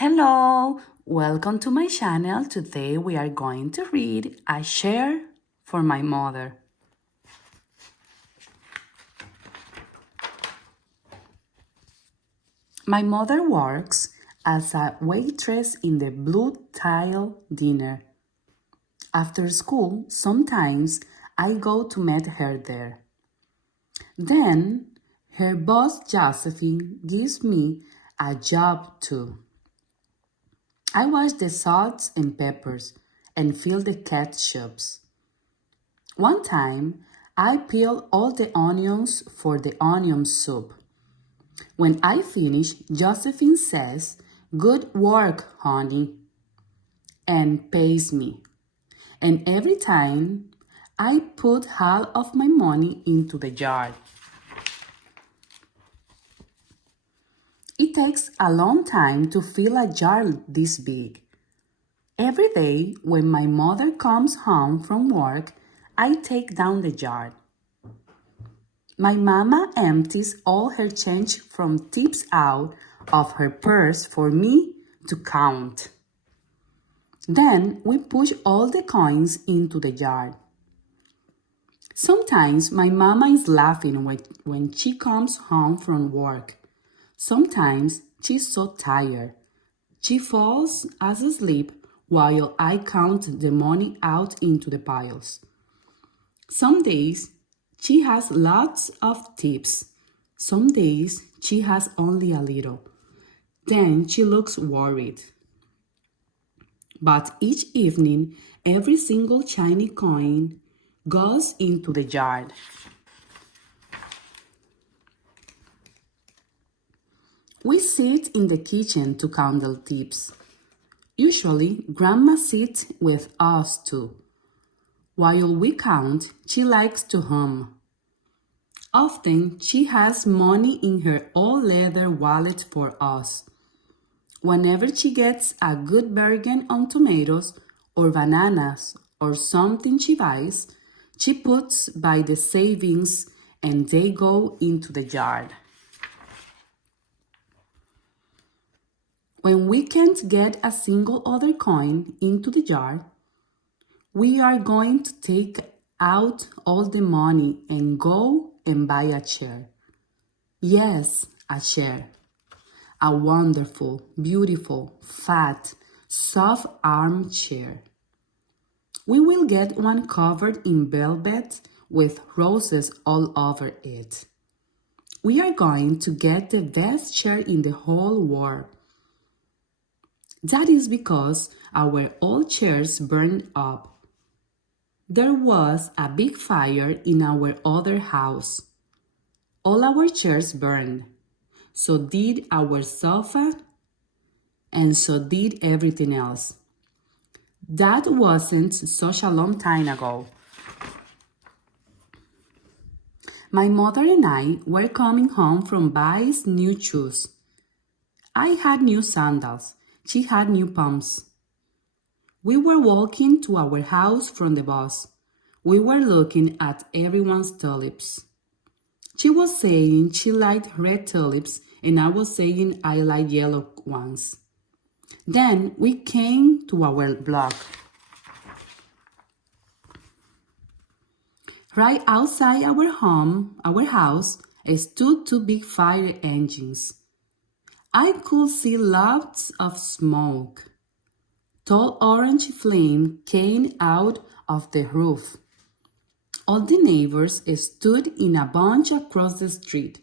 Hello, welcome to my channel. Today we are going to read A Chair for My Mother. My mother works as a waitress in the Blue Tile Dinner. After school, sometimes I go to meet her there. Then her boss Josephine gives me a job too. I wash the salts and peppers and fill the ketchups. One time, I peel all the onions for the onion soup. When I finish, Josephine says, "Good work, honey," and pays me. And every time, I put half of my money into the jar. It takes a long time to fill a jar this big. Every day, when my mother comes home from work, I take down the jar. My mama empties all her change from tips out of her purse for me to count. Then we push all the coins into the jar. Sometimes my mama is laughing when she comes home from work. Sometimes she's so tired. She falls asleep while I count the money out into the piles. Some days she has lots of tips. Some days she has only a little. Then she looks worried. But each evening, every single shiny coin goes into the jar. We sit in the kitchen to count the tips. Usually, Grandma sits with us too. While we count, she likes to hum. Often, she has money in her old leather wallet for us. Whenever she gets a good bargain on tomatoes or bananas or something she buys, she puts by the savings and they go into the jar. When we can't get a single other coin into the jar, we are going to take out all the money and go and buy a chair. Yes, a chair. A wonderful, beautiful, fat, soft armchair. We will get one covered in velvet with roses all over it. We are going to get the best chair in the whole world. That is because our old chairs burned up. There was a big fire in our other house. All our chairs burned. So did our sofa, and so did everything else. That wasn't such a long time ago. My mother and I were coming home from buying new shoes. I had new sandals. She had new pumps. We were walking to our house from the bus. We were looking at everyone's tulips. She was saying she liked red tulips, and I was saying I like yellow ones. Then we came to our block. Right outside our house, stood two big fire engines. I could see lots of smoke. Tall orange flame came out of the roof. All the neighbors stood in a bunch across the street.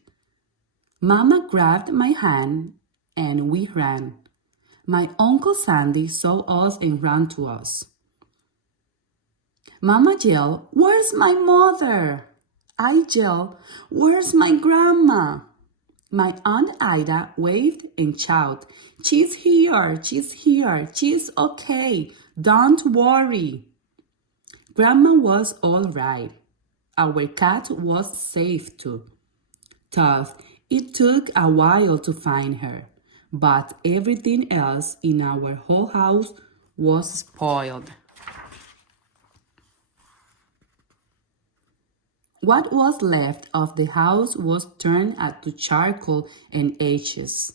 Mama grabbed my hand and we ran. My Uncle Sandy saw us and ran to us. Mama yelled, "Where's my mother?" I yelled, "Where's my grandma?" My Aunt Ida waved and shouted, "She's here, she's here, she's okay, don't worry." Grandma was all right. Our cat was safe too. Tough, it took a while to find her, but everything else in our whole house was spoiled. What was left of the house was turned to charcoal and ashes.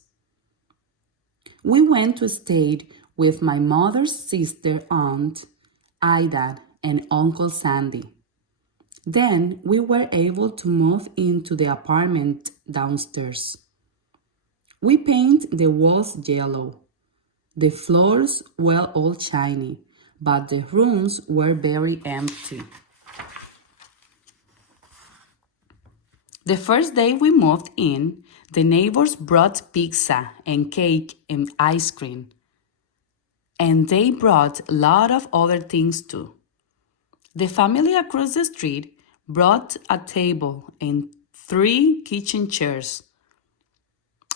We went to stay with my mother's sister, Aunt Ida, and Uncle Sandy. Then we were able to move into the apartment downstairs. We painted the walls yellow. The floors were all shiny, but the rooms were very empty. The first day we moved in, the neighbors brought pizza and cake and ice cream. And they brought a lot of other things too. The family across the street brought a table and 3 kitchen chairs.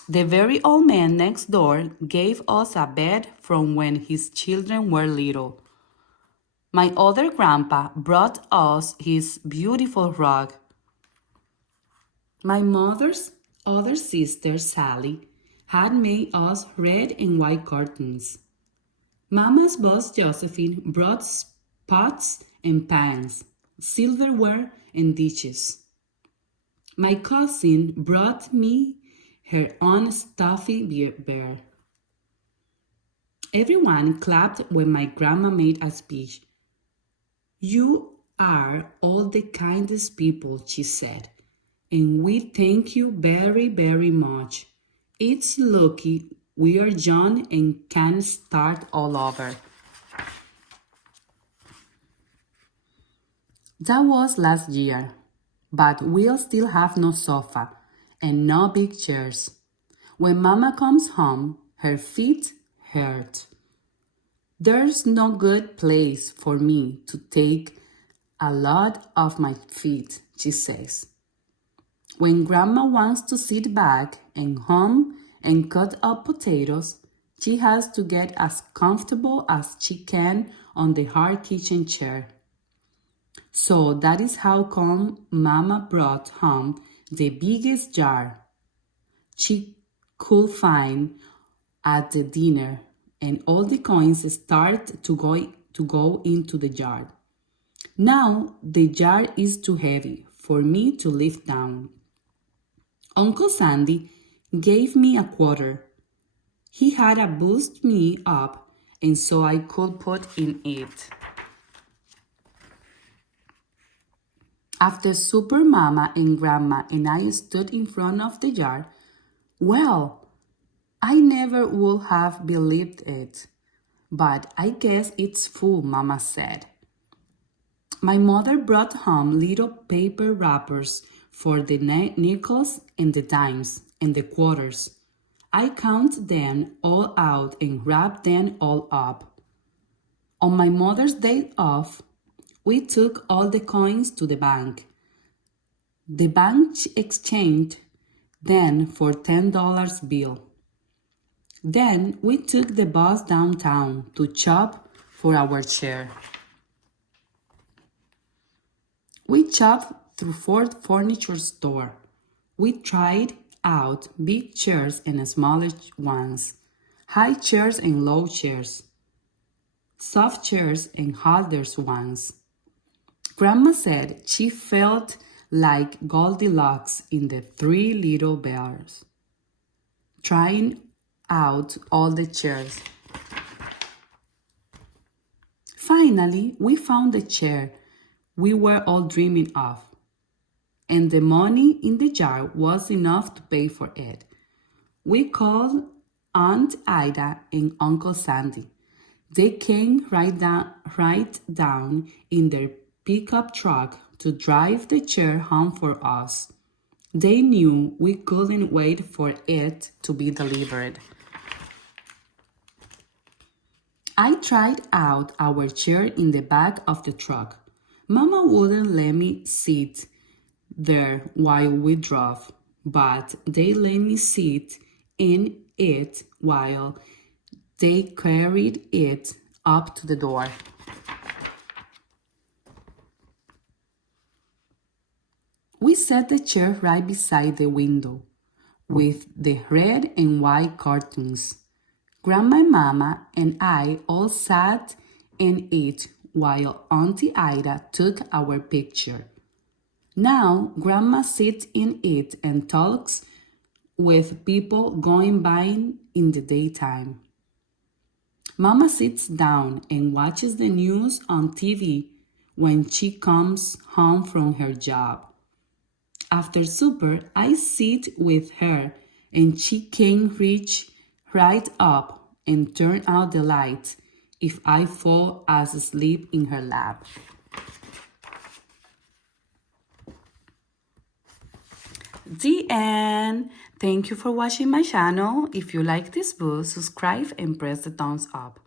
The very old man next door gave us a bed from when his children were little. My other grandpa brought us his beautiful rug. My mother's other sister, Sally, had made us red and white curtains. Mama's boss, Josephine, brought pots and pans, silverware and dishes. My cousin brought me her own stuffy bear. Everyone clapped when my grandma made a speech. "You are all the kindest people," she said, "and we thank you very, very much. It's lucky we are young and can start all over." That was last year, but we'll still have no sofa and no big chairs. When Mama comes home, her feet hurt. There's no good place for me to take a lot of my feet, she says. When Grandma wants to sit back and hum and cut up potatoes, she has to get as comfortable as she can on the hard kitchen chair. So that is how come Mama brought home the biggest jar she could find at the dinner, and all the coins start to go into the jar. Now the jar is too heavy for me to lift down. Uncle Sandy gave me a quarter. He had to boost me up, and so I could put in it. After Super Mama and Grandma and I stood in front of the jar, well, I never would have believed it. But I guess it's full, Mama said. My mother brought home little paper wrappers for the nickels and the dimes and the quarters. I count them all out and wrap them all up. On my mother's day off, we took all the coins to the bank. The bank exchanged them for $10 bill. Then we took the bus downtown to shop for our chair. We shopped through Ford Furniture Store. We tried out big chairs and smaller ones, high chairs and low chairs, soft chairs and harder ones. Grandma said she felt like Goldilocks in the 3 Little Bears, trying out all the chairs. Finally, we found the chair we were all dreaming of, and the money in the jar was enough to pay for it. We called Aunt Ida and Uncle Sandy. They came right down in their pickup truck to drive the chair home for us. They knew we couldn't wait for it to be delivered. I tried out our chair in the back of the truck. Mama wouldn't let me sit there while we drove, but they let me sit in it while they carried it up to the door. We set the chair right beside the window with the red and white curtains. Grandma, Mama, and I all sat in it while Auntie Ida took our picture. Now Grandma sits in it and talks with people going by in the daytime. Mama sits down and watches the news on TV when she comes home from her job. After supper, I sit with her and she can reach right up and turn out the lights if I fall asleep in her lap. The end. Thank you for watching my channel. If you like this book, subscribe and press the thumbs up.